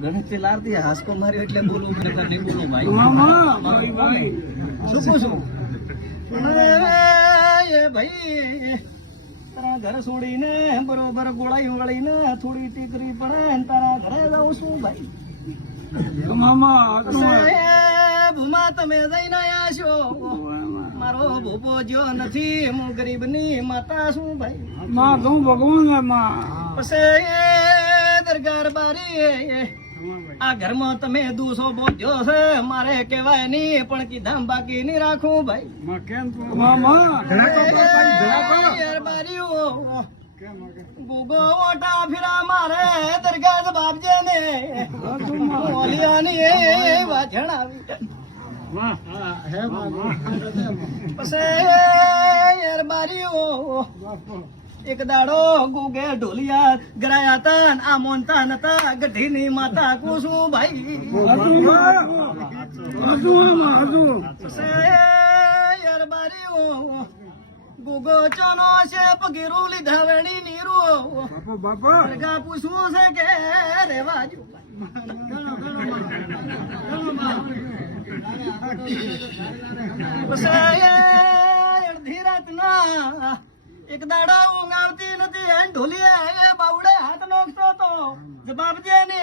ગણેશ લારતી હાસકો માર્યો એટલે બોલવું પડે નહીં બોલો ભાઈ શું કહું છું એ ભાઈ તારા ઘર છોડીને બરોબર ગોળાઈ વળીને થોડી ટીકરી પડે તારા ઘરે જાઉં છું ભાઈ ભૂમા તમે જઈને આયા છો મારો ભૂપો જો નથી હું ગરીબ ની માતા છું ભાઈ ભગવાન પછી દરગાર બારી આ ઘરમાં તમે દૂસો બોધ્યો છે મારે કહેવાય નહીં પણ કીધા બાકી નહીં રાખું ભાઈ ગુગો ઓટા ફિરા મારે દરગાહ બાપજે ને ઓલિયાની એ વાજણ આવી પછી યાર બારીઓ એક દાડો ગુગે ઢોલિયા ગરાયા હતા આ મોનતા નતા ગઢીની માતા કુસું ભાઈ યાર બારીઓ ગુગો ચોનો છે પગીરું લીધા વેણી નીરું દરગાહ પૂછવું છે કે રેવા જો અડધી રાતના એક દાડા ઊંઘ આવતી નથી ઢોલીએ બાવડે હાથ નોખતો તો જવાબ દે ને